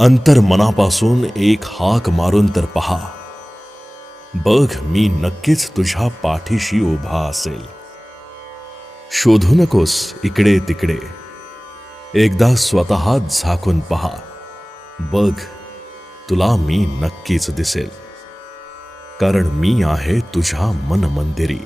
अंतर्मनापासून एक हाक मारून तर पहा. बघ, मी नक्कीच तुझ्या पाठीशी उभा असेल. शोधू नकोस इकडे तिकडे, एकदा स्वतःच झाकून पहा. बघ, तुला मी नक्कीच दिसेल, कारण मी आहे तुझ्या मन मंदिरी.